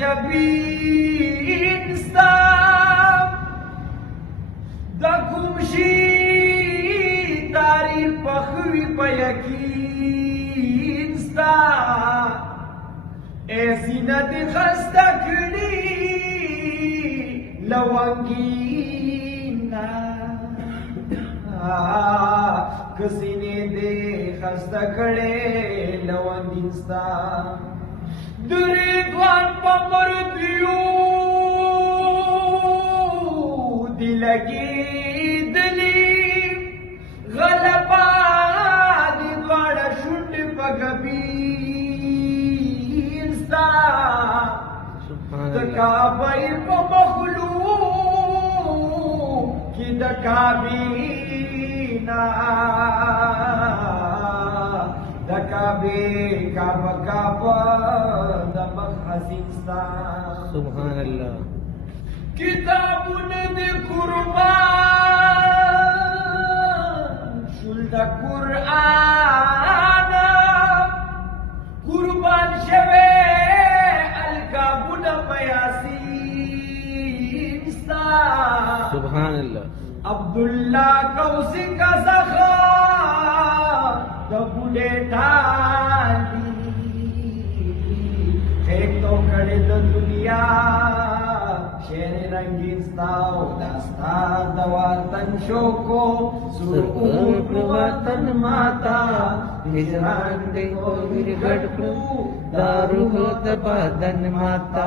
جبین ستا دا کومشي تعریف پخوی پا یقین ستا ایسی ندی خستا کلی لونگینا کسی نے دے خستا کڑے لونگین ستا دریدوان پا مردیو دی لگی دلی غلبا دی دوارا شنڈ پا گبین ستا دکابای پا مخلوق کی دکابینا دکابی کعبہ کعبہ دمخ حسین ستا سبحان اللہ کتابون دی قربان شل دا قرآن قربان شوے الکابون پیاسین ستا سبحان اللہ عبداللہ کوسی کا زخا دبوڑے ڈالی ایک تو کڑے دو دنیا شیر رنگین ستاو داستا دواتن شوکو سرکوٹ وطن ماتا ہجران دے کو گڑ کرو دارو دبادن ماتا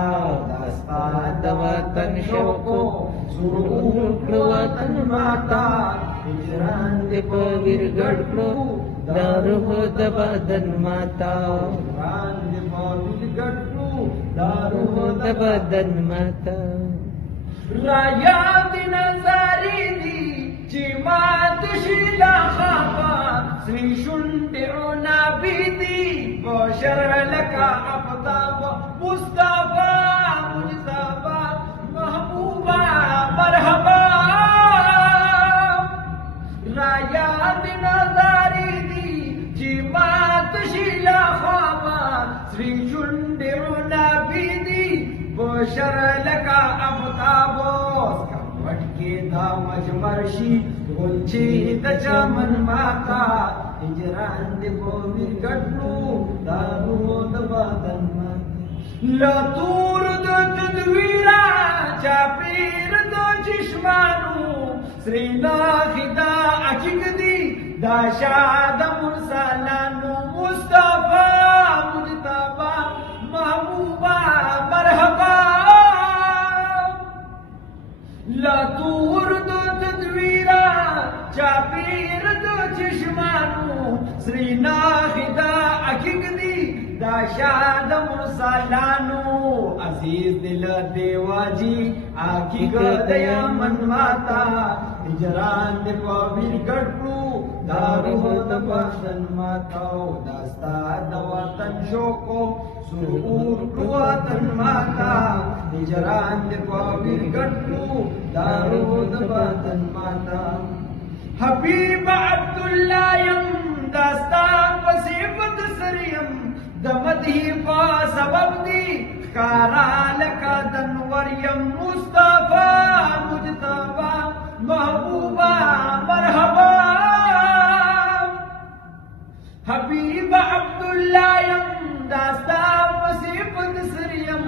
داستا دواتن شوکو سرکوٹ وطن ماتا ہجران دے کو گڑ کرو دارو دبادن ماتا ہجران دے پاویل گٹو دارو دبادن ماتا رایا دی نظاری دی چی مات شیلا خوابا سری شنڈعونا بیدی بوشر لکا افتابا مصطفیٰ مجتبا محبوبا مرحبا رایا دی نظاری دی چی مات شیلا خوابا سری شنڈعونا بیدی بوشر لکا افتابوس کمبٹ کے دا مجمرشی گلچی دا چامن ماتا ہجران دے بومیر گٹنو دارو دبادن ماتا لطور دا تدویرا چاپیر دا چشمانو سرینا خدا اکیگ دی دا شاد مرسالانو مصطفیٰ مجتبا محبوبا مرحبا لطور دو تدویرا چاپیر دو چشمانو سرینا خدا اکیگ دی دا شاد مرسالانو عزیز دل دیواجی اکیگ دیا من ماتا ہجران دے پاویر گڑپو دارو دبادن ماتاو داستا دواتن شوکو سرور وطن ماتا ہجران دے پاویر گٹو دارو دبادن ماتا حبیب عبداللہ یم داستا پسیفت سریم دمدہی پا سبب دی کارا لکا دنور یم مصطفیٰ مجتبا محبوبا مرحبا حبیب عبداللہ یم داستا وصیفت سریم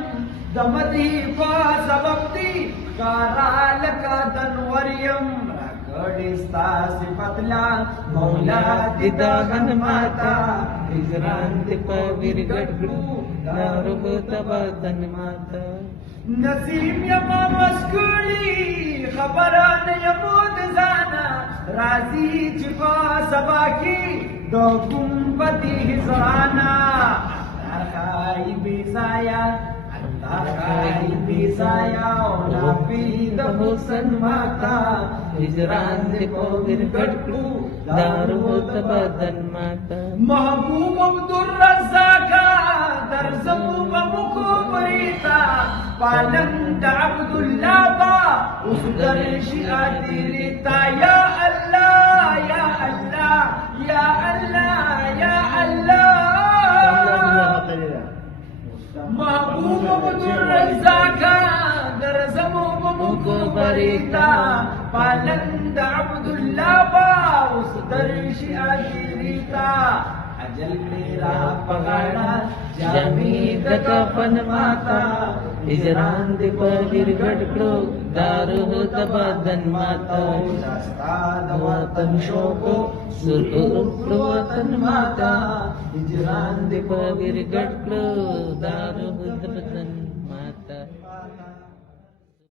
دمدی پا سبب دی کارا لکا دنوریم راکڑستا صفتلا مولا دیداغن ماتا ہجران دے پاویر گڑ کرو دارو دبادن ماتا نسیم یما مسکولی خبران یمود زانا رازی چپا سبا کی دو گنبدی ہزرانا اللہ خائی بیسایا اللہ خائی بیسایا اونا پید حسن ماتا ہجران دے پاویر گڑ کرو دارو دبادن ماتا محبوب عبدالرزاقا در زمو بمکو بریتا پالند عبداللہ با اس در شیعاتی ریتا یا اللہ یا اللہ یا اللہ یا اللہ محبوب عبدالرزاقا पालंद अब्दुल्ला बा उस दर्शी अतिरिता अजल मेरा पगाड़ा जामीद कफन माता हिजरान दे पविर गडकड़ो दारू दबादन माता वतन शोको सुर वतन माता हिजरान दे पविर गडकड़ो दारू